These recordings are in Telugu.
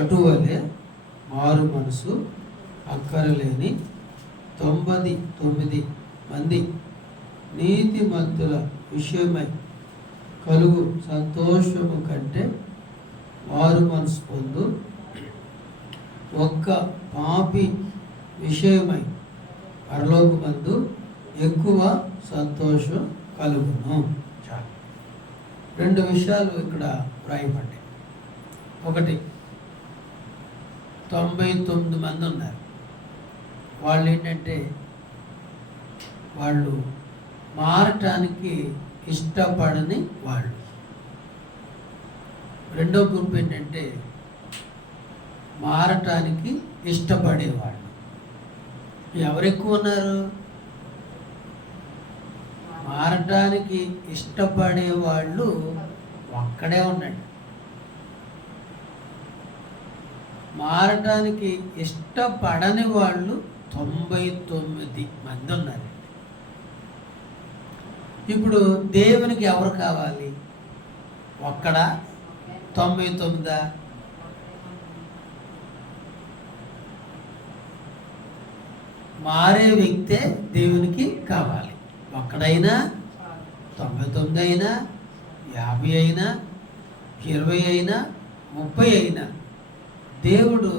అటువలే మారు మనసు అక్కరలేని 99 మంది నీతిమంతుల విషయమై కలుగు సంతోషము కంటే మారు మనసు పొందు ఒక్క పాపి విషయమై పరలోకమందు ఎక్కువ సంతోషం కలుగును. రెండు విషయాలు ఇక్కడ వ్రాయబడ్డాయి. ఒకటి, 99 మంది ఉన్నారు. వాళ్ళు ఏంటంటే వాళ్ళు మారటానికి ఇష్టపడని వాళ్ళు. రెండో గ్రూప్ ఏంటంటే మారటానికి ఇష్టపడేవాళ్ళు. ఎవరు ఎక్కువ ఉన్నారు? మారటానికి ఇష్టపడే వాళ్ళు ఒక్కడే ఉన్నాడు. మారటానికి ఇష్టపడని వాళ్ళు 99 మంది ఉన్నారు. ఇప్పుడు దేవునికి ఎవరు కావాలి? ఒక్కడా 99? మారే వ్యక్తే దేవునికి కావాలి. ఒక్కడైనా, 99 అయినా, 50 అయినా, 20 అయినా, 30 అయినా, దేవుడు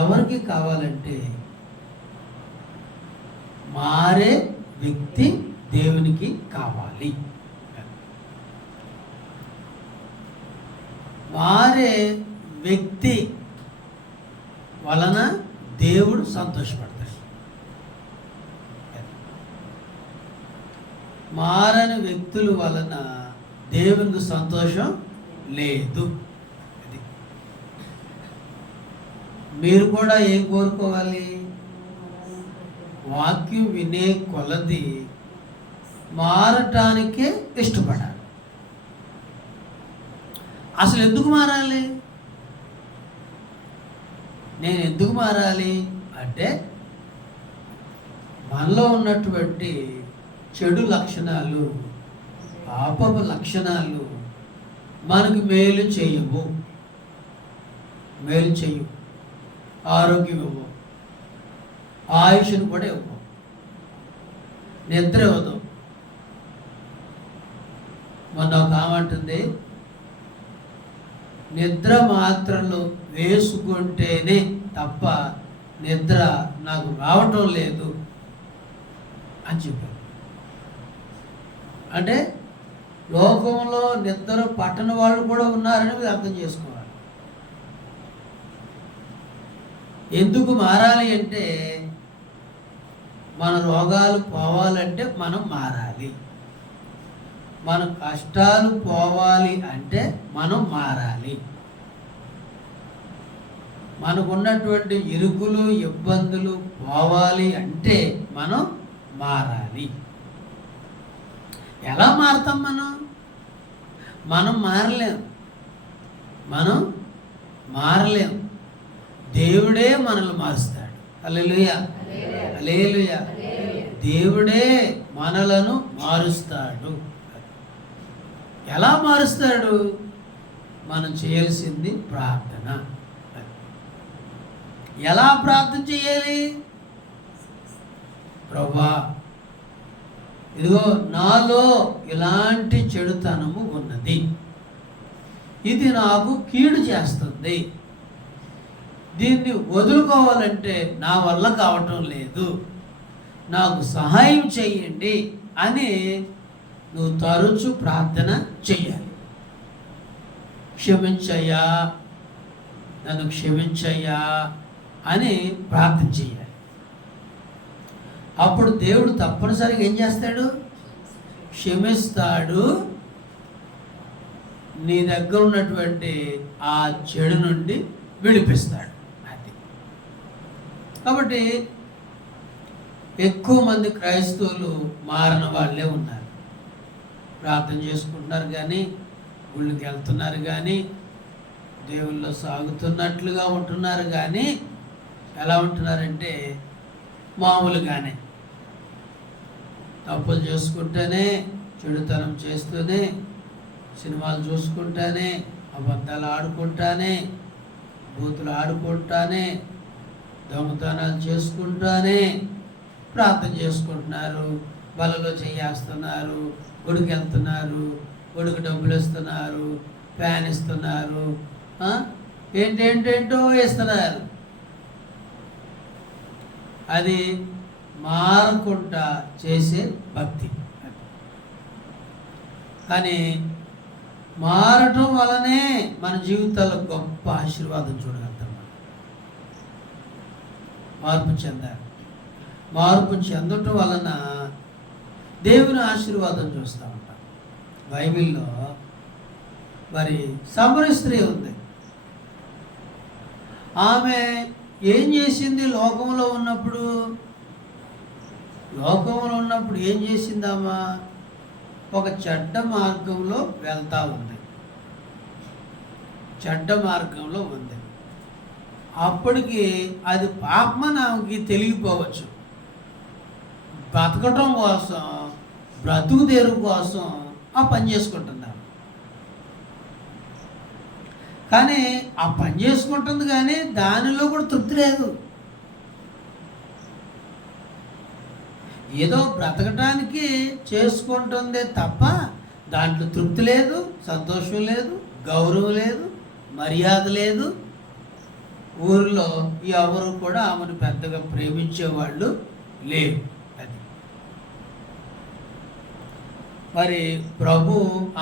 ఎవరికి కావాలంటే మారే వ్యక్తి దేవునికి కావాలి. మారే వ్యక్తి వలన దేవుడు సంతోషపడతాడు. మారని వ్యక్తుల వలన దేవునికి సంతోషం లేదు. అది మీరు కూడా ఏం కోరుకోవాలి? వాక్యం వినే కొలది మారటానికే ఇష్టపడాలి. అసలు ఎందుకు మారాలి? నేను ఎందుకు మారాలి అంటే మనలో ఉన్నటువంటి చెడు లక్షణాలు, పాపపు లక్షణాలు మనకు మేలు చేయవు. మేలు చేయవు. ఆరోగ్యం ఇవ్వవు, ఆయుష్ను కూడా ఇవ్వవు, నిద్ర ఇవ్వదు. మొన్న ఒక ఆమంటుంది, నిద్ర మాత్రలు వేసుకుంటేనే తప్ప నిద్ర నాకు రావటం లేదు అని చెప్పారు. అంటే లోకంలో నిద్ర పట్టని వాళ్ళు కూడా ఉన్నారని మీరు అర్థం చేసుకోవాలి. ఎందుకు మారాలి అంటే మన రోగాలు పోవాలంటే మనం మారాలి. మన కష్టాలు పోవాలి అంటే మనం మారాలి. మనకున్నటువంటి ఇరుకులు, ఇబ్బందులు పోవాలి అంటే మనం మారాలి. ఎలా మారుతాం? మనం మారలేం. దేవుడే మనల్ని మారుస్తాడు. హల్లెలూయా, హల్లెలూయా. దేవుడే మనలను మారుస్తాడు. ఎలా మారుస్తాడు? మనం చేయాల్సింది ప్రార్థన. ఎలా ప్రార్థన చేయాలి? ప్రభువా, ఇదిగో నాలో ఇలాంటి చెడుతనము ఉన్నది, ఇది నాకు కీడు చేస్తుంది, దీన్ని వదులుకోవాలంటే నా వల్ల కావటం లేదు, నాకు సహాయం చేయండి అని నువ్వు తరచు ప్రార్థన చెయ్యాలి. క్షమించయ్యా, నన్ను క్షమించయ్యా అని ప్రార్థన చెయ్యాలి. అప్పుడు దేవుడు తప్పనిసరిగా ఏం చేస్తాడు? క్షమిస్తాడు. నీ దగ్గర ఉన్నటువంటి ఆ చెడు నుండి విడిపిస్తాడు. అది కాబట్టి ఎక్కువ మంది క్రైస్తవులు మారిన వాళ్ళే ఉన్నారు. ప్రార్థన చేసుకుంటున్నారు కానీ, గుళ్ళకి వెళ్తున్నారు కానీ, దేవుల్లో సాగుతున్నట్లుగా ఉంటున్నారు కానీ, ఎలా ఉంటున్నారంటే మామూలుగానే తప్పులు చేసుకుంటూనే, చెడుతనం చేస్తూనే, సినిమాలు చూసుకుంటానే, అబద్ధాలు ఆడుకుంటానే, బూతులు ఆడుకుంటానే, దొంగతనాలు చేసుకుంటానే ప్రార్థన చేసుకుంటున్నారు, బలలో చేస్తున్నారు, గుడికి వెళ్తున్నారు, గుడికి డబ్బులు ఇస్తున్నారు, ఫ్యాన్ ఇస్తున్నారు, ఏంటేంటేంటో ఇస్తున్నారు. అది మారకుండా చేసే భక్తి. కానీ మారటం వలనే మన జీవితాల్లో గొప్ప ఆశీర్వాదం చూడగలుగుతాం. మార్పు చెందాలి. మార్పు చెందటం వలన దేవుని ఆశీర్వాదం చూస్తూ ఉంటాం. బైబిల్లో మరి సమరయ స్త్రీ ఉంది. ఆమె ఏం చేసింది? లోకంలో ఉన్నప్పుడు ఏం చేసిందామా? ఒక చెడ్డ మార్గంలో వెళ్తూ ఉంది. చెడ్డ మార్గంలో ఉంది. అప్పటికి అది పాపమని ఆమెకి తెలియపోవచ్చు. బతకటం కోసం, బ్రతుకు తెరువు కోసం ఆ పని చేసుకుంటున్నారు. కానీ ఆ పని చేసుకుంటుంది, కానీ దానిలో కూడా తృప్తి లేదు. ఏదో బ్రతకటానికి చేసుకుంటుందే తప్ప దాంట్లో తృప్తి లేదు, సంతోషం లేదు, గౌరవం లేదు, మర్యాద లేదు. ఊరిలో ఎవరు కూడా ఆమెను పెద్దగా ప్రేమించేవాళ్ళు లేరు. అది మరి ప్రభు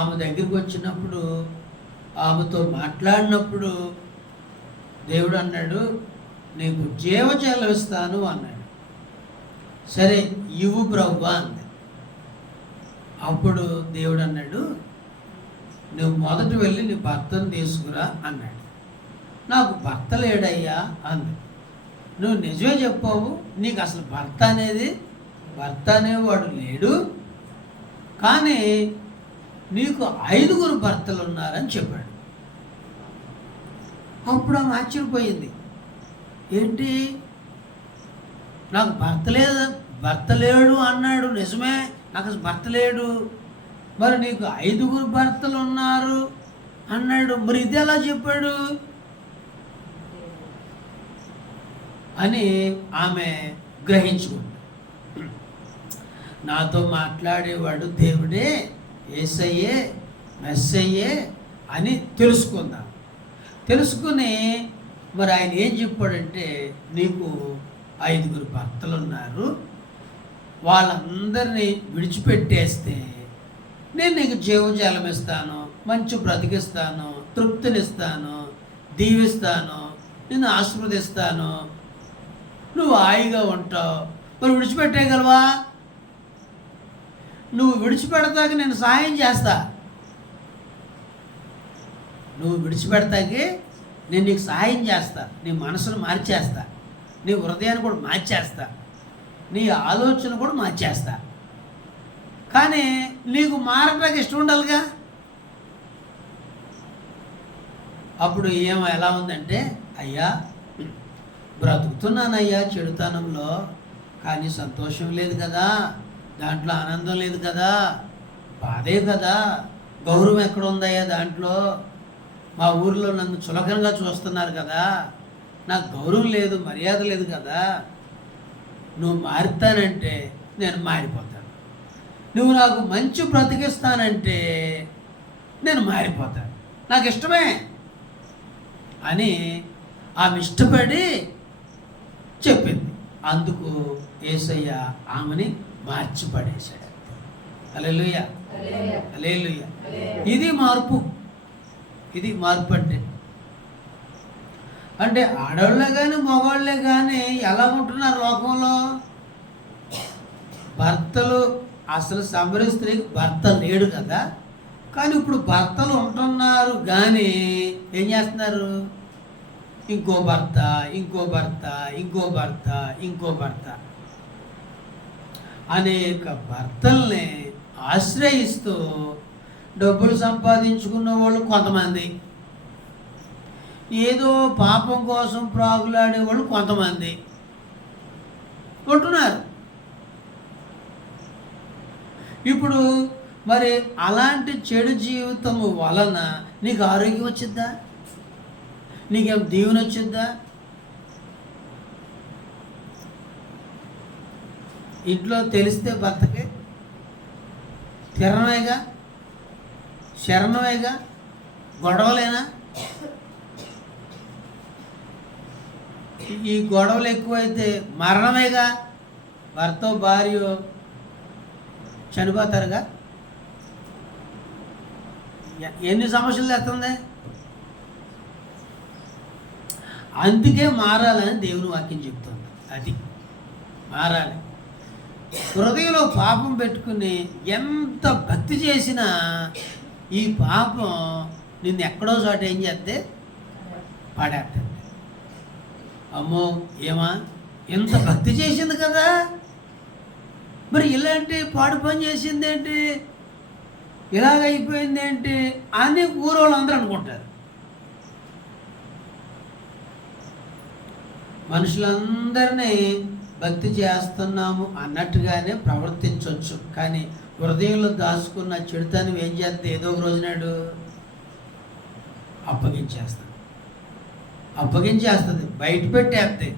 ఆమె దగ్గరికి వచ్చినప్పుడు, ఆమెతో మాట్లాడినప్పుడు దేవుడు అన్నాడు, నీకు జీవజలం ఇస్తాను అన్నాడు. సరే ఇవ్వు ప్రభువా అంది. అప్పుడు దేవుడు అన్నాడు, నువ్వు మొదట వెళ్ళి నీ భర్తను తీసుకురా అన్నాడు. నాకు భర్త లేడయ్యా అంది. నువ్వు నిజమే చెప్పావు, నీకు అసలు భర్త అనేవాడు లేడు, కానీ నీకు 5 భర్తలు ఉన్నారని చెప్పాడు. అప్పుడు ఆమె ఆశ్చర్యపోయింది. ఏంటి, నాకు భర్త లేడు అన్నాడు, నిజమే, నాకు అసలు భర్త లేడు, మరి నీకు 5 భర్తలు ఉన్నారు అన్నాడు, మరి ఇది ఎలా చెప్పాడు అని ఆమె గ్రహించుకుంది. నాతో మాట్లాడేవాడు దేవుడే, యేసయ్యే, మెస్సయ్యే అని తెలుసుకుని మరి ఆయన ఏం చెప్పాడంటే, నీకు 5 భర్తలు ఉన్నారు, వాళ్ళందరినీ విడిచిపెట్టేస్తే నేను నీకు జీవజలం ఇస్తాను, మంచి బ్రతికిస్తాను, తృప్తినిస్తాను, దీవిస్తాను, నేను ఆశీర్వదిస్తాను, నువ్వు హాయిగా ఉంటావు. మరి విడిచిపెట్టేయగలవా? నువ్వు విడిచిపెడతాకి నేను సహాయం చేస్తా. నువ్వు విడిచిపెడతాకి నేను నీకు సహాయం చేస్తా. నీ మనసును మార్చేస్తా, నీ హృదయాన్ని కూడా మార్చేస్తా, నీ ఆలోచన కూడా మార్చేస్తా. కానీ నీకు మారడానికి ఇష్టం ఉండాలిగా. అప్పుడు ఎలా ఉందంటే, అయ్యా బ్రతుకుతున్నానయ్యా చెడుతనంలో, కానీ సంతోషం లేదు కదా, దాంట్లో ఆనందం లేదు కదా, బాధే కదా, గౌరవం ఎక్కడ ఉందయ్యా దాంట్లో, మా ఊరిలో నన్ను చులకనగా చూస్తున్నారు కదా, నాకు గౌరవం లేదు, మర్యాద లేదు కదా. నువ్వు మారుతానంటే నేను మారిపోతాను, నువ్వు నాకు మంచి బ్రతికిస్తానంటే నేను మారిపోతాను, నాకు ఇష్టమే అని ఆమె ఇష్టపడి చెప్పింది. అందుకు యేసయ్య ఆమెని మార్చిపడేశాడు. హల్లెలూయా, హల్లెలూయా. ఇది మార్పు అంటే ఆడవాళ్ళే కానీ మగవాళ్ళే కానీ ఎలా ఉంటున్నారు లోకంలో? భర్తలు, అసలు సమరయ స్త్రీకి భర్త లేడు కదా, కానీ ఇప్పుడు భర్తలు ఉంటున్నారు, కానీ ఏం చేస్తున్నారు? ఇంకో భర్త, ఇంకో భర్త, ఇంకో భర్త, ఇంకో భర్త, అనేక భర్తల్ని ఆశ్రయిస్తూ డబ్బులు సంపాదించుకున్న వాళ్ళు కొంతమంది, ఏదో పాపం కోసం ప్రాగులాడే వాళ్ళు కొంతమంది ఉంటున్నారు. ఇప్పుడు మరి అలాంటి చెడు జీవితము వలన నీకు ఆరోగ్యం వచ్చిద్దా? నీకేం దీవెన వచ్చిద్దా? ఇంట్లో తెలిస్తే భర్తకి తిరణమేగా, శరణమేగా, గొడవలేనా? ఈ గొడవలు ఎక్కువైతే మరణమేగా. భర్త భార్య చనిపోతారుగా. ఎన్ని సమస్యలు తెస్తుంది. అందుకే మారాలని దేవుని వాక్యం చెప్తుంది. అది మారాలి. హృదయంలో పాపం పెట్టుకుని ఎంత భక్తి చేసినా ఈ పాపం నిన్ను ఎక్కడో చోట ఏం చేస్తే పడేస్తుంది. అమ్మో ఏమా ఎంత భక్తి చేసింది కదా, మరి ఇలాంటి పాడు పని చేసింది ఏంటి, ఇలాగైపోయింది ఏంటి అని ఊరోళ్ళందరూ అనుకుంటారు. మనుషులందరినీ భక్తి చేస్తున్నాము అన్నట్టుగానే ప్రవర్తించవచ్చు, కానీ హృదయంలో దాచుకున్న చెడుతనం ఏం చేస్తే ఏదో ఒక రోజునాడు అప్పగించేస్తుంది, బయట పెట్టేస్తే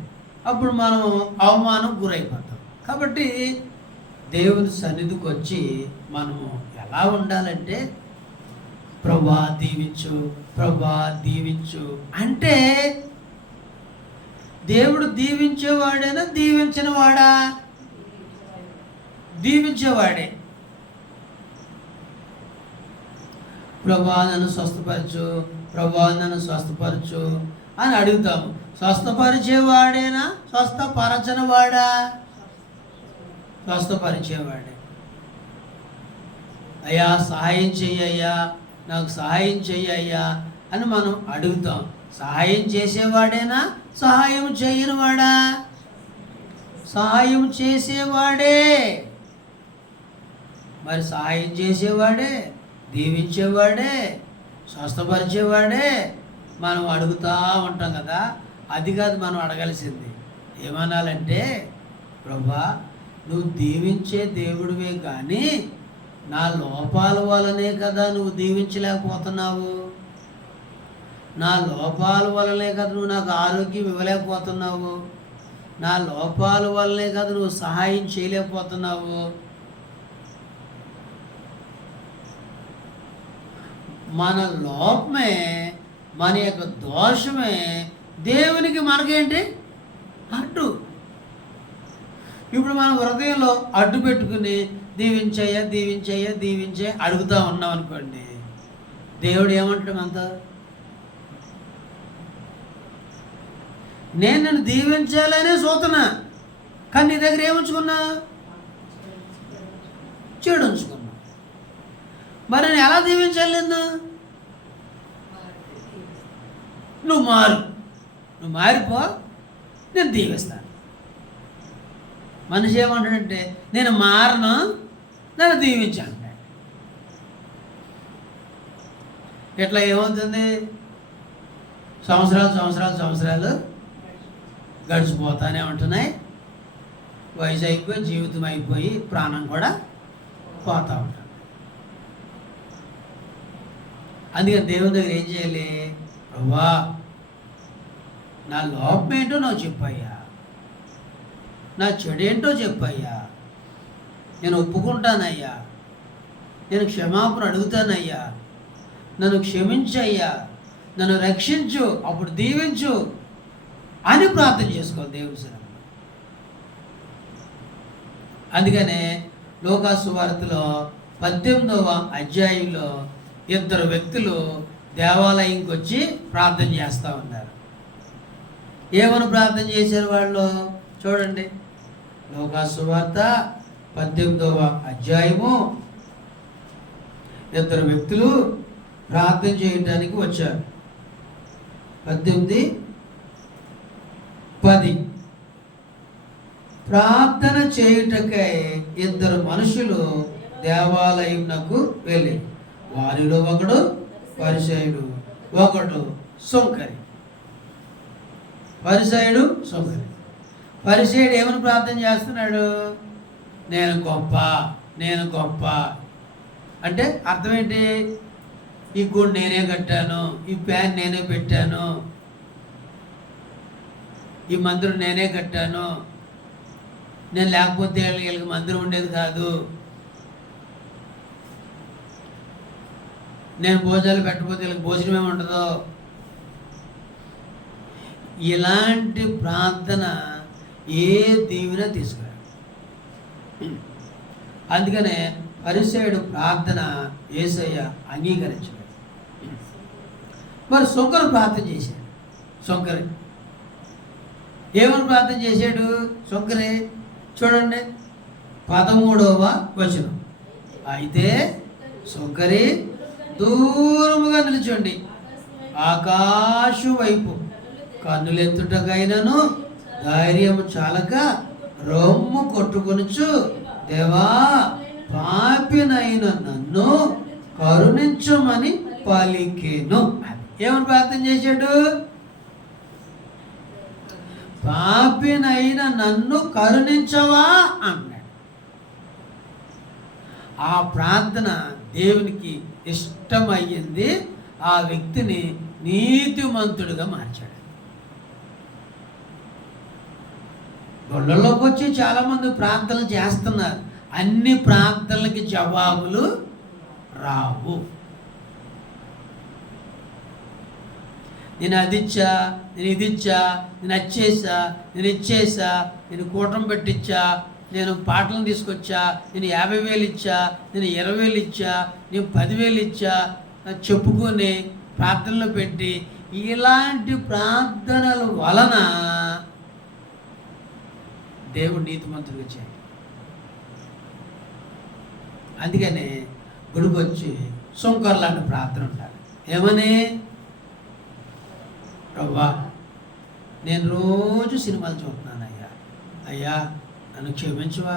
అప్పుడు మనం అవమానం గురైపోతాం. కాబట్టి దేవుని సన్నిధికి వచ్చి మనము ఎలా ఉండాలంటే ప్రభా దీవించు, ప్రభా దీవించు అంటే దేవుడు దీవించేవాడేనా దీవించిన వాడా? దీవించేవాడే. ప్రభా నన్ను స్వస్థపరచు, ప్రభా నన్ను స్వస్థపరచు అని అడుగుతాము. స్వస్థపరిచేవాడేనా స్వస్థపరచని వాడా? స్వస్థపరిచేవాడే. అయ్యా సహాయం చెయ్యయ్యా, నాకు సహాయం చెయ్యయ్యా అని మనం అడుగుతాం. సహాయం చేసేవాడేనా సహాయం చేయని వాడా? సహాయం చేసేవాడే. మరి సహాయం చేసేవాడే, దీవించేవాడే, స్వస్థపరిచేవాడే మనం అడుగుతూ ఉంటాం కదా. అది కాదు మనం అడగాల్సింది. ఏమనాలంటే ప్రభా నువ్వు దీవించే దేవుడివే కానీ నా లోపాల వల్లనే కదా నువ్వు దీవించలేకపోతున్నావు, నా లోపాల వల్లనే కదా నువ్వు నాకు ఆరోగ్యం ఇవ్వలేకపోతున్నావు, నా లోపాల వల్లనే కదా నువ్వు సహాయం చేయలేకపోతున్నావు. మన లోపమే, మన యొక్క దోషమే దేవునికి మనకేంటి అడ్డు. ఇప్పుడు మన హృదయంలో అడ్డు పెట్టుకుని దీవించయ్యా దీవించయ్యా దీవించే అడుగుతూ ఉన్నాం అనుకోండి, దేవుడు ఏమంటాడు అంత? నేను నన్ను దీవించాలనే చూస్తున్నా, కానీ నీ దగ్గర ఏముంచుకున్నా? చెడు ఉంచుకున్నా. మరి నేను ఎలా దీవించాలి? నువ్వు మారిపో, నేను దీవిస్తాను. మనిషి ఏమంటాడంటే నేను మారను, నన్ను దీవించాను. ఇట్లా ఏమవుతుంది? సంవత్సరాలు గడిచిపోతానే ఉంటున్నాయి. వయసు అయిపోయి జీవితం అయిపోయి ప్రాణం కూడా పోతూ ఉంటుంది. అందుకని దేవుని దగ్గర ఏం చేయాలి? ప్రభువా నా లోపం ఏంటో నువ్వు చెప్పయ్యా, నా చెడేంటో చెప్పయ్యా, నేను ఒప్పుకుంటానయ్యా, నేను క్షమాపణ అడుగుతానయ్యా, నన్ను క్షమించయ్యా, నన్ను రక్షించు, అప్పుడు దీవించు అని ప్రార్థన చేసుకోవాలి దేవుని సన్నిధిలో. అందుకనే లూకా సువార్తలో 18వ అధ్యాయంలో 2 వ్యక్తులు దేవాలయంకి వచ్చి ప్రార్థన చేస్తూ ఉన్నారు. ఏమని ప్రార్థన చేశారు వాళ్ళు చూడండి. లూకా సువార్త 18వ అధ్యాయము 2 వ్యక్తులు ప్రార్థన చేయడానికి వచ్చారు. 18:10 ప్రార్థన చేయుటకై 2 మనుషులు దేవాలయంకు వెళ్ళి, వారిలో ఒకడు పరిసయ్యుడు, ఒకడు సుంకరి. పరిసయ్యుడు సుంకరి. పరిసయ్యుడు ఏమని ప్రార్థన చేస్తున్నాడు? నేను గొప్ప అంటే అర్థం ఏంటి? ఈ గుడి నేనే కట్టాను, ఈ ప్యాన్ నేనే పెట్టాను, ఈ మందిరం నేనే కట్టాను, నేను లేకపోతే వీళ్ళకి మందిరం ఉండేది కాదు, నేను భోజనాలు పెట్టకపోతే వీళ్ళకి భోజనమే ఉండదు. ఇలాంటి ప్రార్థన ఏ దీవెన తీసుకురాడు. అందుకనే పరిసయుడు ప్రార్థన యేసయ్య అంగీకరించాడు. మరి సుంకరు ప్రార్థన చేశాడు. సుంకరి ఏమని ప్రార్థన చేశాడు? సుంకరి చూడండి 13వ వచనం. అయితే సుంకరి దూరముగా నిల్చోండి, ఆకాశం వైపు కన్నులెత్తుటకైనను ధైర్యము చాలక రొమ్ము కొట్టుకొనుచు, దేవా పాపినైన నన్ను కరుణించమని పలికెను. ఏమని ప్రార్థన చేశాడు? పాపినైన నన్ను కరుణించవా అన్నాడు. ఆ ప్రార్థన దేవునికి ఇష్టమయ్యింది. ఆ వ్యక్తిని నీతిమంతుడిగా మార్చాడు. గొళ్ళలోకి వచ్చి చాలామంది ప్రార్థనలు చేస్తున్నారు. అన్ని ప్రార్థనలకి జవాబులు రావు. నేను అది ఇచ్చా, నేను ఇది ఇచ్చా, నేను వచ్చేసా, నేను ఇచ్చేసా, నేను కూటమి పెట్టించా, నేను పాటలను తీసుకొచ్చా, నేను 50,000 ఇచ్చా, నేను 20,000 ఇచ్చా, నేను 10,000 ఇచ్చా చెప్పుకొని ప్రార్థనలు పెట్టి, ఇలాంటి ప్రార్థనల వలన దేవుడు నీతిమంతుడిగా చేయాలి. అందుకనే గుడికి వచ్చి సుంకర్ లాంటి ప్రార్థన ఉండాలి. ఏమని? ప్రభువా, నేను రోజు సినిమాలు చూస్తున్నాను అయ్యా, అయ్యా నన్ను క్షమించవా,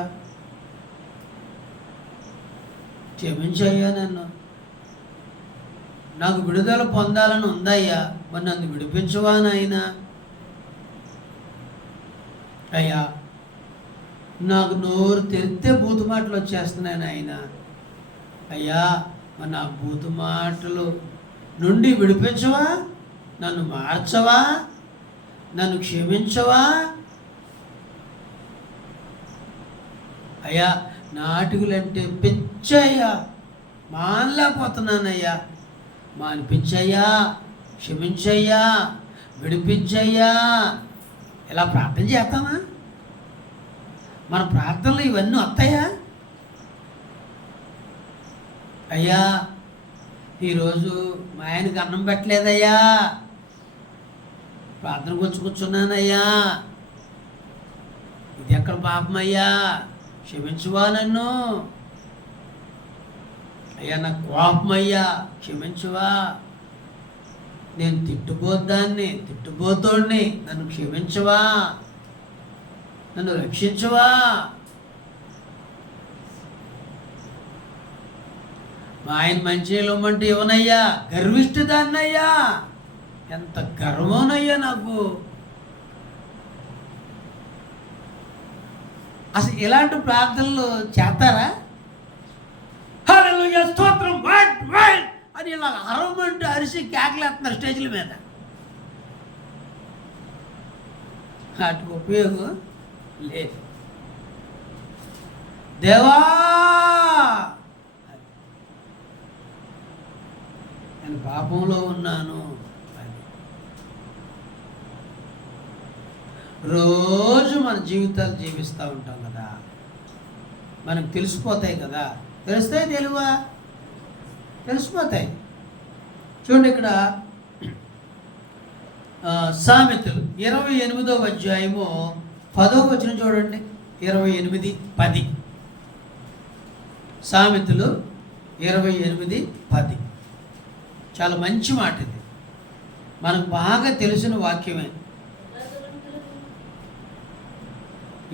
క్షమించయ్యా, నాకు విడుదల పొందాలని ఉందయ్యా, మరి నన్ను విడిపించవా నాయనా. అయ్యా నాకు నోరు తెరిస్తే బూతు మాటలు వచ్చేస్తున్నాను ఆయన, అయ్యా మరి నా బూతు మాటలు నుండి విడిపించవా, నన్ను మార్చవా, నన్ను క్షమించవా. అయ్యా నాటుకులంటే పిచ్చయ్యా, మానలేకపోతున్నానయ్యా, మానిపించయ్యా, క్షమించయ్యా, విడిపించయ్యా. ఇలా ప్రార్థన చేస్తామా? మన ప్రార్థనలు ఇవన్నీ వస్తాయా? అయ్యా ఈరోజు మా ఆయనకి అన్నం పెట్టలేదయ్యా, ప్రార్థనకు వచ్చి కూర్చున్నానయ్యా, ఇది ఎక్కడ పాపమయ్యా, క్షమించువా నన్ను. అయ్యా నాకు కోపమయ్యా, క్షమించువా. నేను తిట్టుబోతోడిని, నన్ను క్షమించవా, నన్ను రక్షించవా. మా ఆయన మంచినీళ్ళు ఇవ్వమంటే ఇవ్వనయ్యా, గర్విష్ఠుదాన్నయ్యా, ఎంత గర్వనయ్యా నాకు. అసలు ఇలాంటి ప్రార్థనలు చేస్తారా? హల్లెలూయా స్తోత్రం అని ఇలా అరవమంటూ అరిసి కేకలేస్తున్నారు స్టేజ్ల మీద. వాటికి ఉపయోగం లేదు. దేవా నేను పాపంలో ఉన్నాను అని రోజు మన జీవితాలు జీవిస్తూ ఉంటాం కదా, మనకు తెలిసిపోతాయి కదా. తెలుస్తాయి తెలివా? తెలిసిపోతాయి. చూడండి ఇక్కడ సామెతలు 28వ అధ్యాయము 10వ వచనం చూడండి. 28:10 సామెతలు 28:10 చాలా మంచి మాట ఇది, మనకు బాగా తెలిసిన వాక్యమే.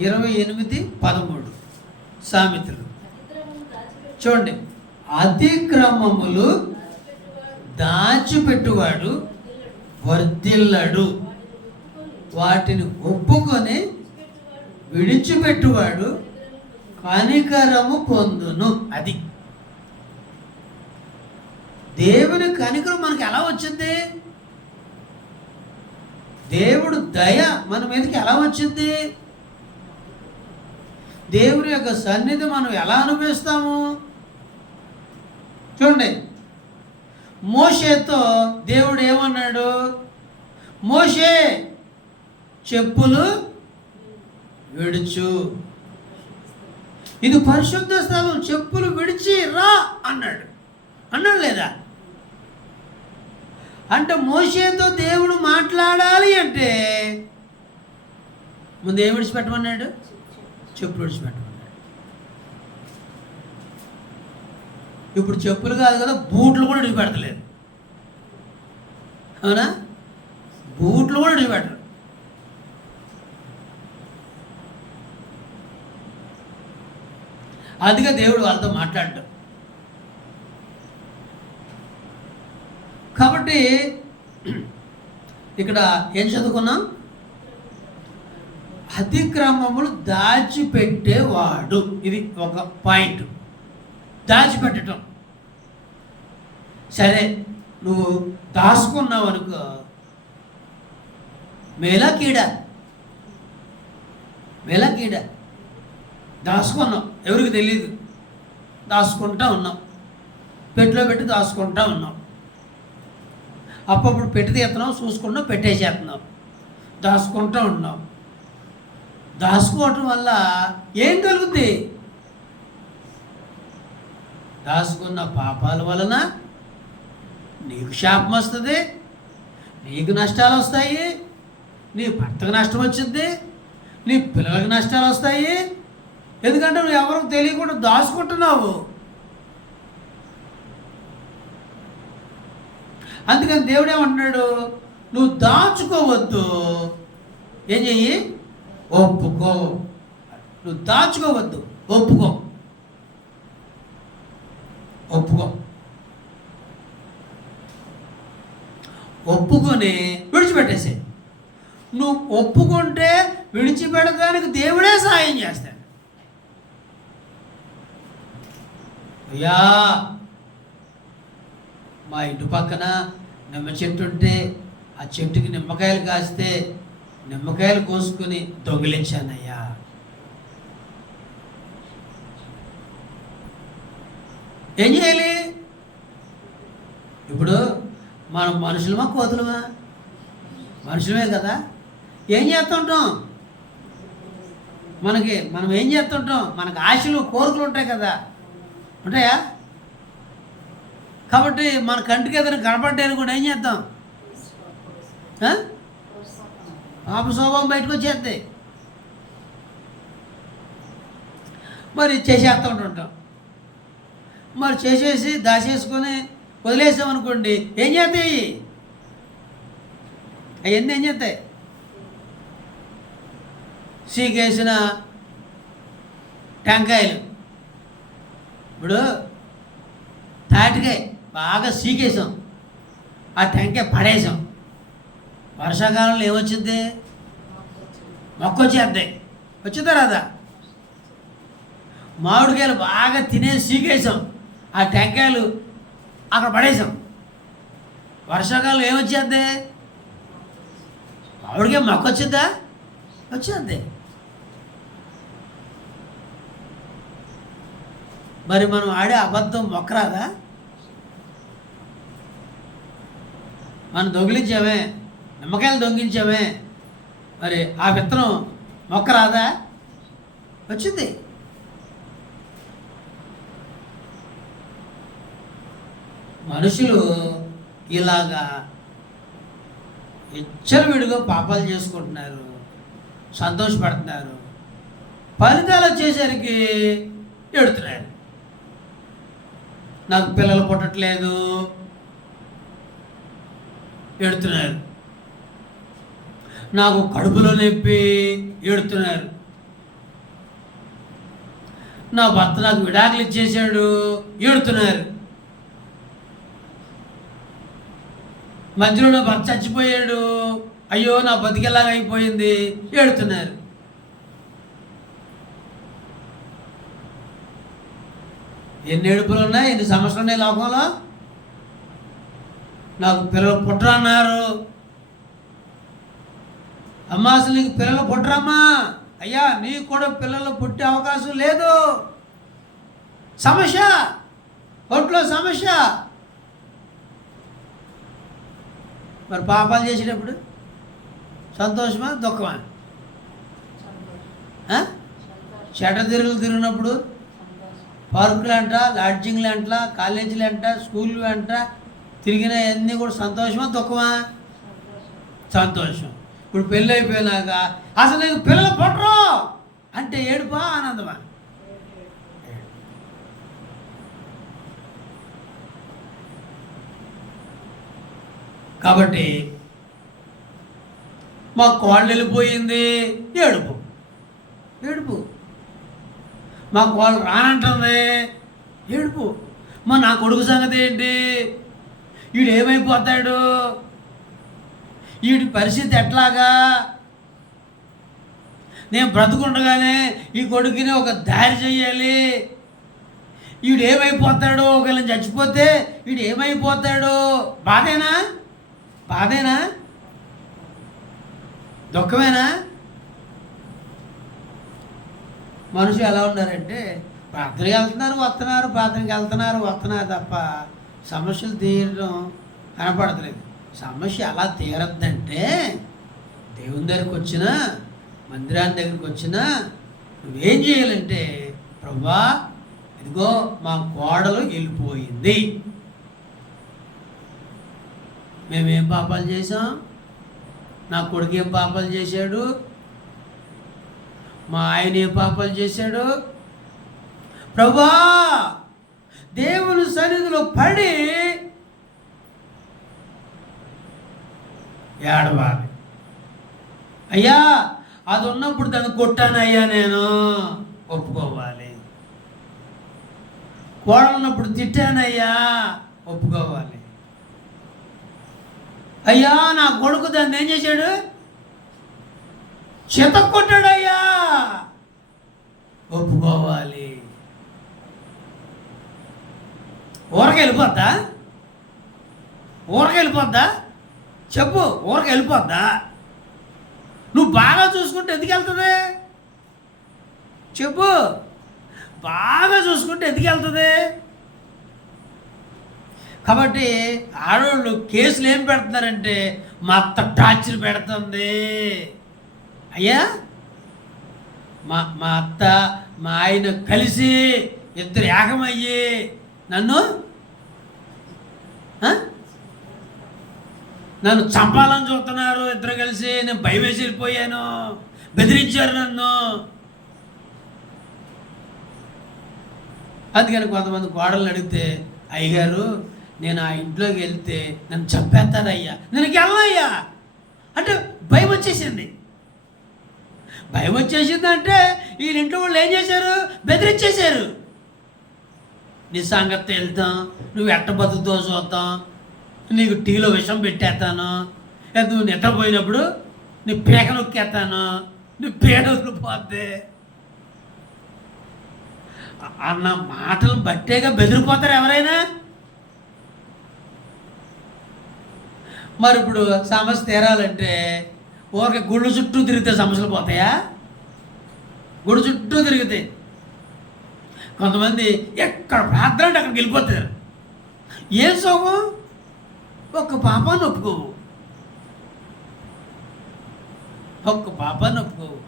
28:13 సామెతలు చూడండి. అతిక్రమములు దాచిపెట్టువాడు వర్ధిల్లడు, వాటిని ఒప్పుకొని విడిచిపెట్టువాడు కనికరము పొందును. అది దేవుని కనికరం మనకి ఎలా వచ్చింది? దేవుడు దయ మన మీదకి ఎలా వచ్చింది? దేవుని యొక్క సన్నిధి మనం ఎలా అనుభవిస్తాము? చూడండి, మోషేతో దేవుడు ఏమన్నాడు? మోషే చెప్పులు విడుచు, ఇది పరిశుద్ధ స్థలం, చెప్పులు విడిచి రా అన్నాడు. అన్నాడు లేదా? అంటే మోషేతో దేవుడు మాట్లాడాలి అంటే ముందు ఏం విడిచిపెట్టమన్నాడు? చెప్పులు విడిచిపెట్టమన్నాడు. ఇప్పుడు చెప్పులు కాదు కదా, బూట్లు కూడా విడిచిపెడతలేదు. అవునా? బూట్లు కూడా విడిచిపెట్టరు. అందుకే దేవుడు వాళ్ళతో మాట్లాడటం. కాబట్టి ఇక్కడ ఏం చదువుకున్నాం? అతిక్రమములు దాచిపెట్టేవాడు. ఇది ఒక పాయింట్, దాచిపెట్టడం. సరే, నువ్వు దాచుకున్నావు అనుకో, మేలా కీడా? మేలా కీడా? దాచుకున్నాం, ఎవరికి తెలియదు, దాచుకుంటా ఉన్నాం, పెట్టిలో పెట్టి దాచుకుంటా ఉన్నాం. అప్పుడు పెట్టి తీస్తున్నాం, చూసుకుంటాం, పెట్టేసేస్తున్నాం, దాచుకుంటూ ఉన్నాం. దాచుకోవటం వల్ల ఏం కలుగుద్ది? దాచుకున్న పాపాల వలన నీకు శాపం వస్తుంది, నీకు నష్టాలు వస్తాయి, నీ భర్తకు నష్టం వచ్చింది, నీ పిల్లలకు నష్టాలు వస్తాయి. ఎందుకంటే నువ్వు ఎవరికి తెలియకుండా దాచుకుంటున్నావు. అందుకని దేవుడు ఏమంటున్నాడు? నువ్వు దాచుకోవద్దు, ఏం చెయ్యి? ఒప్పుకో. నువ్వు దాచుకోవద్దు, ఒప్పుకో. ఒప్పుకో, ఒప్పుకొని విడిచిపెట్టేసే. నువ్వు ఒప్పుకుంటే విడిచిపెట్టడానికి దేవుడే సాయం చేస్తాడు. అయ్యా, మా ఇంటి పక్కన నిమ్మ చెట్టు ఉంటే ఆ చెట్టుకి నిమ్మకాయలు కాస్తే నిమ్మకాయలు కోసుకొని దొంగిలించానయ్యా. ఏం చేయాలి? ఇప్పుడు మనం మనుషులమా కోతులమా? మనుషులమే కదా. ఏం చేస్తుంటాం? మనం ఏం చేస్తుంటాం? మనకు ఆశలు, కోరికలు ఉంటాయి కదా, ఉంటాయా? కాబట్టి మన కంటికి ఏదైనా కనపడ్డాను కూడా ఏం చేద్దాం? పాప స్వభావం బయటకు వచ్చేద్ది. మరి చేసేస్తూ ఉంటుంటాం. మరి చేసేసి దాచేసుకొని వదిలేసామనుకోండి, ఏం చేస్తాయి? అవన్నీ ఏం చేస్తాయి? సీకేసిన టెంకాయలు, ఇప్పుడు తాటికాయ బాగా సీకేసాం, ఆ టెంకాయ పడేసాం, వర్షాకాలంలో ఏమొచ్చింది? మొక్క వచ్చేద్దాయి. వచ్చిందా రాదా? మామిడికాయలు బాగా తినేసి సీకేసాం, ఆ టెంకాయలు అక్కడ పడేసాం, వర్షాకాలం ఏమొచ్చేద్ది? మామిడికాయ మొక్క వచ్చిందా? వచ్చేద్ది. మరి మనం ఆడే అబద్ధం మొక్క రాదా? మనం దొంగిలించామే, నిమ్మకాయలు దొంగిలించామే, మరి ఆ విత్తనం మొక్క రాదా? వచ్చింది. మనుషులు ఇలాగా విచ్చలవిడిగా పాపాలు చేసుకుంటున్నారు, సంతోషపడుతున్నారు. ఫలితాలు వచ్చేసరికి ఎడుతున్నారు. నాకు పిల్లలు పుట్టట్లేదు, ఎడుతున్నారు. నాకు కడుపులో నొప్పి, ఎడుతున్నారు. నా భర్త నాకు విడాకులు ఇచ్చేసాడు, ఎడుతున్నారు. మధ్యలో నా భర్త చచ్చిపోయాడు, అయ్యో నా బతికెలాగా అయిపోయింది, ఏడుతున్నారు. ఎన్ని ఏడుపులు ఉన్నాయి, ఎన్ని సమస్యలు ఉన్నాయి లోకంలో. నాకు పిల్లలు పుట్టరన్నారు, అమ్మా అసలు నీకు పిల్లలు పుట్టరమ్మా, అయ్యా నీకు కూడా పిల్లలు పుట్టే అవకాశం లేదు. సమస్య, ఒంట్లో సమస్య. మరి పాపాలు చేసేటప్పుడు సంతోషమా దుఃఖమా? చెడ్డ తిరిగినప్పుడు పార్కులు అంట, లాడ్జింగ్లు అంట, కాలేజీలు అంట, స్కూళ్ళు అంట తిరిగినవన్నీ కూడా సంతోషమా దుఃఖమా? సంతోషం. ఇప్పుడు పెళ్ళి అయిపోయినాక అసలు నీకు పిల్లలు పుట్టరు అంటే ఏడుపా ఆనందమా? కాబట్టి మా కోళ్ళు వెళ్ళిపోయింది, ఏడుపు ఏడుపు. మా కోళ్ళు రానంటుంది, ఏడుపు. మా నా కొడుకు సంగతి ఏంటి, వీడు ఏమైపోతాడు, వీడి పరిస్థితి ఎట్లాగా, నేను బ్రతుకుండగానే ఈ కొడుకుని ఒక దారి చెయ్యాలి, వీడు ఏమైపోతాడు, ఒకవేళ చచ్చిపోతే వీడు ఏమైపోతాడు. బాధేనా? బాధేనా? దుఃఖమేనా? మనుషులు ఎలా ఉన్నారంటే ప్రార్థనకి వెళ్తున్నారు వస్తున్నారు, ప్రార్థనకి వెళ్తున్నారు వస్తున్నారు తప్ప సమస్యలు తీరడం కనపడతలేదు. సమస్య ఎలా తీరద్దంటే దేవుని దగ్గరికి వచ్చినా, మందిరాన్ని దగ్గరికి వచ్చినా నువ్వేం చేయాలంటే, ప్రభువా ఇదిగో మా కోడలు వెళ్ళిపోయింది, మేమేం పాపాలు చేసాం, నా కొడుకు ఏం పాపాలు చేశాడు, మా ఆయన ఏ పాపాలు చేశాడు, ప్రభువా దేవుని సన్నిధిలో పడి ఏడవాలి. అయ్యా అది ఉన్నప్పుడు దాన్ని కొట్టానయ్యా నేను, ఒప్పుకోవాలి. కోడలున్నప్పుడు తిట్టానయ్యా, ఒప్పుకోవాలి. అయ్యా నా కొడుకు దాన్ని ఏం చేశాడు, కొట్టాడయ్యా, ఒప్పుకోవాలి. ఊరక వెళ్ళిపోద్దా? ఊరక వెళ్ళిపోద్దా? చెప్పు, ఊరక వెళ్ళిపోద్దా? నువ్వు బాగా చూసుకుంటే ఎందుకు వెళ్తుంది? చెప్పు, బాగా చూసుకుంటే ఎందుకు వెళ్తుంది? కాబట్టి ఆడవాళ్ళు కేసులు ఏం పెడుతున్నారంటే మా అత్త టార్చర్ పెడుతుంది. అయ్యా మా అత్త మా ఆయన కలిసి ఇద్దరు ఏకమయ్యి నన్ను చంపాలని చూస్తున్నారు, ఇద్దరు కలిసి. నేను భయం వేసి వెళ్ళిపోయాను, బెదిరించారు నన్ను. అందుకని కొంతమంది కోడలు అడిగితే, అయ్యగారు నేను ఆ ఇంట్లోకి వెళ్తే నన్ను చంపేస్తారయ్యా, నేను వెళ్ళనయ్యా అంటే భయం వచ్చేసింది. భయం వచ్చేసిందంటే ఈ ఇంట్లో వాళ్ళు ఏం చేశారు, బెదిరించేశారు. నీ సంగతి వెళ్తాం, నువ్వు ఎట్ట బతుకుతో చూద్దాం, నీకు టీలో విషం పెట్టేస్తాను, నువ్వు నిద్రపోయినప్పుడు నీ పీక నొక్కేస్తాను, నీ పీడ వదిలిపోద్ది అన్న మాటలు బట్టేగా బెదిరిపోతారు ఎవరైనా. మరి ఇప్పుడు సమస్య తీరాలంటే ఊరికే గుళ్ళు చుట్టూ తిరిగితే సమస్యలు పోతాయా? గుడి చుట్టూ తిరిగితే. కొంతమంది ఎక్కడ ప్రార్థన అంటే అక్కడికి వెళ్ళిపోతారు. ఏం సోము, ఒక్క పాపాన్ని ఒప్పుకోవు, ఒక్క పాపాన్ని ఒప్పుకోవు.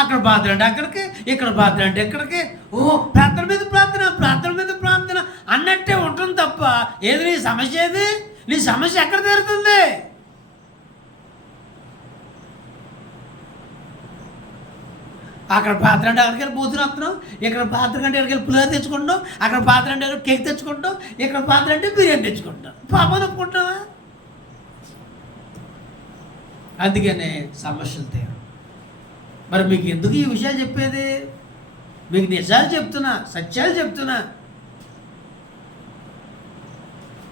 అక్కడ ప్రార్థన అంటే అక్కడికి, ఇక్కడ ప్రార్థన అంటే ఇక్కడికి. ఓ ప్రార్థన మీద ప్రార్థన, ప్రార్థన మీద ప్రార్థన అన్నట్టే ఉంటుంది తప్ప ఏది నీ సమస్య? ఏది నీ సమస్య ఎక్కడ తీరుతుంది? అక్కడ పాత్ర అంటే అక్కడికి వెళ్ళి బూతులు వస్తున్నాం, ఇక్కడ పాత్ర అంటే ఎక్కడికి వెళ్ళి పులిహోర తెచ్చుకుంటాం, అక్కడ పాత్ర అంటే కేక్ తెచ్చుకుంటాం, ఇక్కడ పాత్ర అంటే బిర్యానీ తెచ్చుకుంటాం. పాపం ఒప్పుకుంటావా? అందుకనే సమస్యలు తీరు. మరి మీకు ఎందుకు ఈ విషయాలు చెప్పేది? మీకు నిజాలు చెప్తున్నా, సత్యాలు చెప్తున్నా.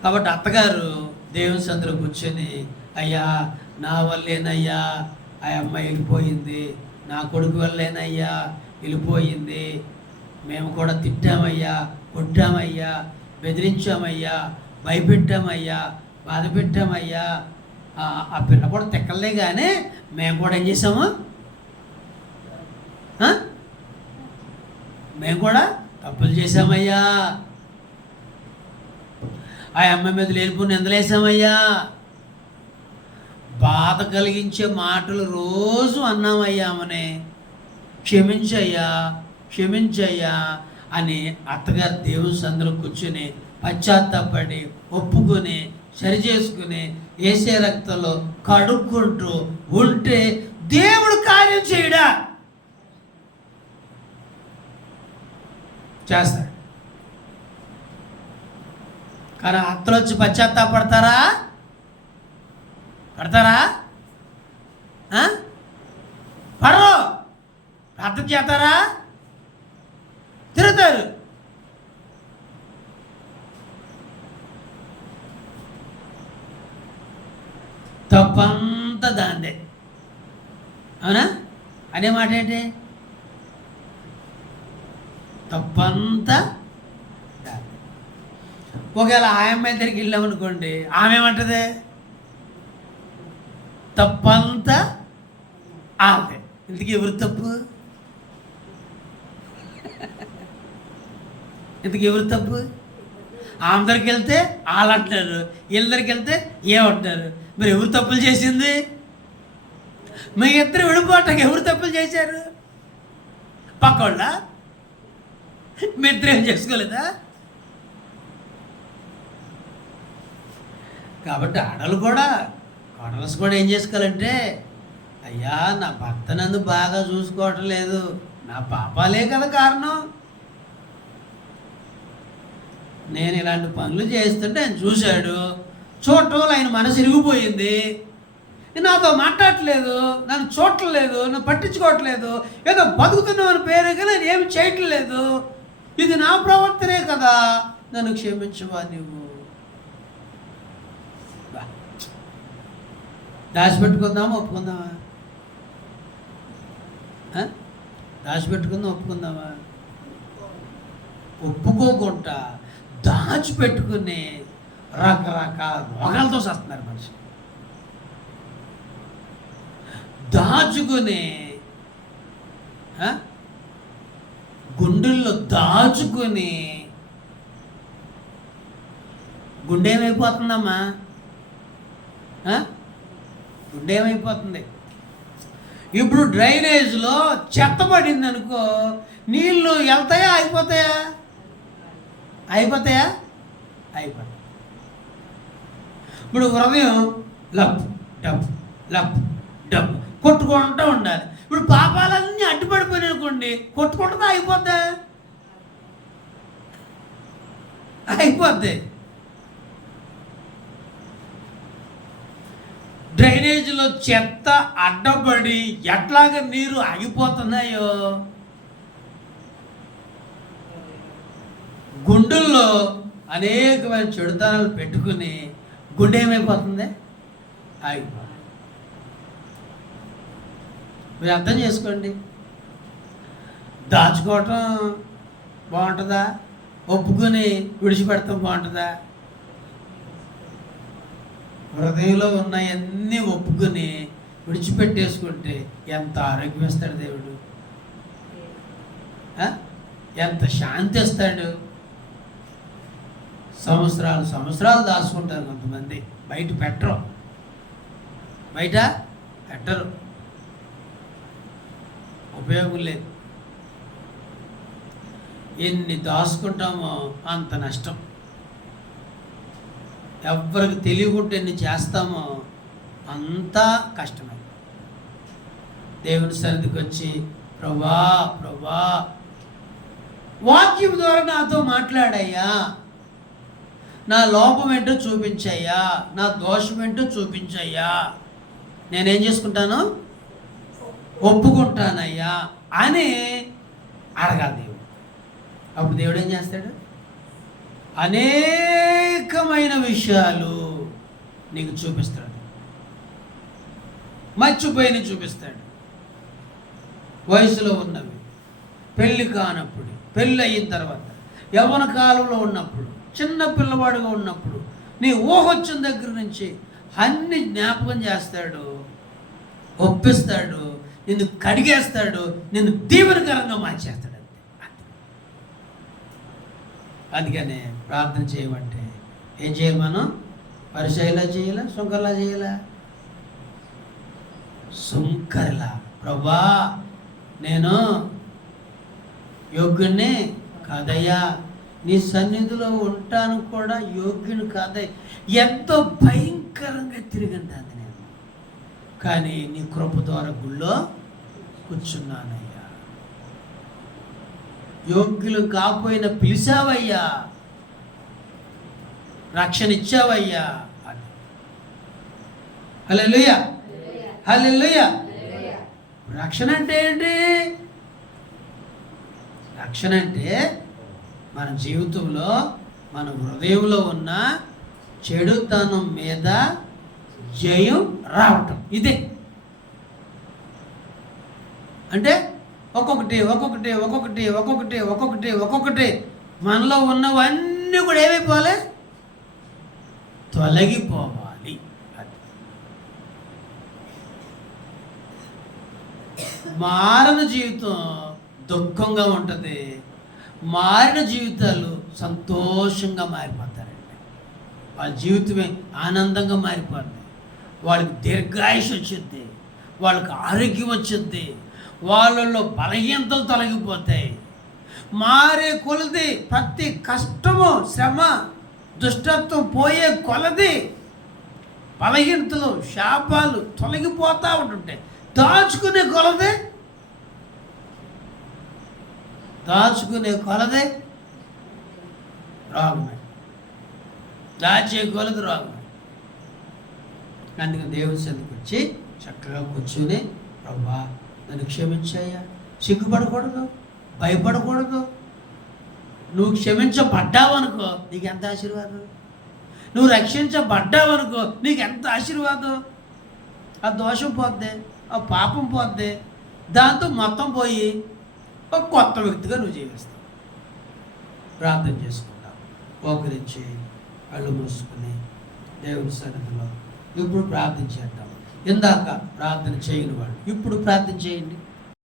కాబట్టి అత్తగారు దేవుని సందులో కూర్చొని, అయ్యా నా వల్లేనయ్యా ఆ అమ్మాయి వెళ్ళిపోయింది, నా కొడుకు వల్లేనయ్యా వెళ్ళిపోయింది, మేము కూడా తిట్టామయ్యా, కొట్టామయ్యా, బెదిరించామయ్యా, భయపెట్టామయ్యా, బాధ పెట్టామయ్యా, ఆ పిల్ల కూడా తిక్కలే, కానీ మేము కూడా ఏం చేసాము, మేము కూడా తప్పులు చేసామయ్యా, ఆ అమ్మాయి మీద లేనిపోయిన నిందలేసామయ్యా, బాధ కలిగించే మాటలు రోజు అన్నామయ్యా, ఆమెనే క్షమించయ్యా క్షమించయ్యా అని అత్తగారు దేవుని సందులో కూర్చొని పశ్చాత్తాపడి ఒప్పుకొని సరి చేసుకుని యేసే రక్తంలో కడుక్కుంటూ ఉంటే దేవుడు కార్యం చేయడా? చేస్తాడు. కానీ అత్తలు వచ్చి పశ్చాత్తాపడతారా? పడతారా? పడరు. ప్రార్థన చేస్తారా? తిరుగుతారు. తప్పంతా దాందే. అవునా? అనే మాట ఏంటి? తప్పంతా దాందే. ఒకవేళ ఆ అమ్మాయి దగ్గరికి వెళ్ళామనుకోండి, ఆమె ఏమంటది? తప్పంతా ఆమె. ఇంతకీ ఎవరు తప్పు? ఇంతకీ ఎవరు తప్పు? ఆమె దగ్గరికి వెళ్తే వాళ్ళు అంటారు, వీళ్ళ దగ్గరికి వెళ్తే ఏమంటారు? మరి ఎవరు తప్పులు చేసింది? మీ ఇద్దరు విడిపోవటానికి ఎవరు తప్పులు చేశారు? పక్కోళ్ళ? మీ ఇద్దరు ఏం చేసుకోలేదా? కాబట్టి ఆడలు కూడా, కోడల్స్ కూడా ఏం చేసుకోవాలంటే, అయ్యా నా భర్త నన్ను బాగా చూసుకోవటం లేదు, నా పాపాలే కదా కారణం, నేను ఇలాంటి పనులు చేస్తుంటే ఆయన చూశాడు, చూడటం ఆయన మనసు ఇరిగిపోయింది, నాతో మాట్లాడట్లేదు, నన్ను చూడట్లేదు, నన్ను పట్టించుకోవట్లేదు, ఏదో బతుకుతున్నామని పేరు కానీ నేను ఏమి చేయట్లేదు, ఇది నా ప్రవర్తనే కదా, నన్ను క్షమించవా నువ్వు. దాచిపెట్టుకుందామా ఒప్పుకుందామా? దాచిపెట్టుకుందాం ఒప్పుకుందామా? ఒప్పుకోకుండా దాచిపెట్టుకుని రకరకాల రోగాలతో వస్తున్నారు మనిషి. దాచుకుని గుండెల్లో దాచుకుని గుండె ఏమైపోతుందమ్మా? గుండె ఏమైపోతుంది? ఇప్పుడు డ్రైనేజ్లో చెత్త పడింది అనుకో, నీళ్ళు వెళ్తాయా అయిపోతాయా? అయిపోతాయా? అయిపోతాయి. ఇప్పుడు హృదయం లప్ డబ్ లప్ డబ్ కొట్టుకుంటూ ఉండాలి. ఇప్పుడు పాపాలన్నీ అడ్డుపడిపోయినాయి అనుకోండి, కొట్టుకుంటుందా? అయిపోద్దా? అయిపోద్ది. డ్రైనేజీలో చెత్త అడ్డపడి ఎట్లాగ నీరు ఆగిపోతున్నాయో, గుండెల్లో అనేకమైన చెడుతనాలు పెట్టుకుని గుండె ఏమైపోతుంది? ఆగిపోతుంది. మీరు అర్థం చేసుకోండి. దాచుకోవటం బాగుంటుందా? ఒప్పుకొని విడిచిపెడతాం బాగుంటుందా? హృదయంలో ఉన్నాయన్నీ ఒప్పుకొని విడిచిపెట్టేసుకుంటే ఎంత ఆరోగ్యం ఇస్తాడు దేవుడు, ఎంత శాంతి ఇస్తాడు. సంవత్సరాలు సంవత్సరాలు దాచుకుంటారు కొంతమంది, బయట పెట్టరు, ఉపయోగం లేదు. ఎన్ని దాచుకుంటామో అంత నష్టం. ఎవరికి తెలియకుంటే ఎన్ని చేస్తామో అంతా కష్టమే. దేవుని సన్నిధికి వచ్చి, ప్రభా ప్రభా వాక్యం ద్వారా నాతో మాట్లాడయ్యా, నా లోపం ఏంటో చూపించయ్యా, నా దోషం ఏంటో చూపించయ్యా, నేనేం చేసుకుంటాను? ఒప్పుకుంటానయ్యా అని అడగాలి దేవుడు. అప్పుడు దేవుడు ఏం చేస్తాడు? అనేకమైన విషయాలు నీకు చూపిస్తాడు, మర్చిపోయిన చూపిస్తాడు. వయసులో ఉన్నవి, పెళ్ళి కానప్పుడు, పెళ్ళి అయిన తర్వాత, యవ్వన కాలంలో ఉన్నప్పుడు, చిన్న పిల్లవాడుగా ఉన్నప్పుడు, నీ ఊహ వచ్చిన దగ్గర నుంచి అన్ని జ్ఞాపకం చేస్తాడు, ఒప్పిస్తాడు, నిన్ను కడిగేస్తాడు, నిన్ను దీవెనకరంగా మార్చేస్తాడు. అందుకనే ప్రార్థన చేయమంటే ఏం చేయాలి? మనం పరిచయలా చేయాలా, సుంకర్లా చేయాలా? సుంకర్లా. ప్రభా, నేను యోగ్యుణ్ణి కాదయ్యా, నీ సన్నిధిలో ఉంటాను కూడా యోగ్యుని కాదయ్య. ఎంతో భయంకరంగా తిరిగింది అది నేను, కానీ నీ కృప ద్వారా గుళ్ళో కూర్చున్నానయ్యా. యోగ్యులు కాకపోయినా పిలిచావయ్యా, రక్షణ ఇచ్చావయ్యా అని. హల్లెలూయా, హల్లెలూయా. రక్షణ అంటే ఏంటి? రక్షణ అంటే మన జీవితంలో, మన హృదయంలో ఉన్న చెడుతనం మీద జయం రావటం. ఇదే అంటే ఒక్కొక్కటి ఒక్కొక్కటి ఒక్కొక్కటి ఒక్కొక్కటి ఒక్కొక్కటి ఒక్కొక్కటి మనలో ఉన్నవన్నీ కూడా ఏమైపోవాలి? తొలగిపోవాలి. మారిన జీవితం దుఃఖంగా ఉంటుంది, మారిన జీవితాలు సంతోషంగా మారిపోతారండి. వాళ్ళ జీవితమే ఆనందంగా మారిపోతుంది. వాళ్ళకి దీర్ఘాయుష్ వచ్చింది, వాళ్ళకి ఆరోగ్యం వచ్చింది, వాళ్ళల్లో బలహీనతలు తొలగిపోతాయి. మారే కొలది ప్రతి కష్టము, శ్రమ, దుష్టత్వం పోయే కొలది బలహీనతలు, శాపాలు తొలగిపోతూ ఉంటుంటాయి. దాచుకునే కొలది రోగమే, దాచే కొలది రోగమే. అందుకని దేవుని సన్నిధికి వచ్చి చక్కగా కూర్చుని, ప్రభా నన్ను క్షమించాయ్యా. సిగ్గుపడకూడదు, భయపడకూడదు. నువ్వు క్షమించబడ్డావనుకో నీకు ఎంత ఆశీర్వాదం, నువ్వు రక్షించబడ్డావనుకో నీకు ఎంత ఆశీర్వాదం. ఆ దోషం పోద్ది, ఆ పాపం పోద్ది, దాంతో మొత్తం పోయి ఒక కొత్త వ్యక్తిగా నువ్వు జీవిస్తావు. ప్రార్థన చేసుకుంటావు, మోకరించి కళ్ళు మూసుకుని దేవుని సన్నిధిలో ఇప్పుడు ప్రార్థన చేద్దాం. ఇందాక ప్రార్థన చేయని వాళ్ళు ఇప్పుడు ప్రార్థన చేయండి.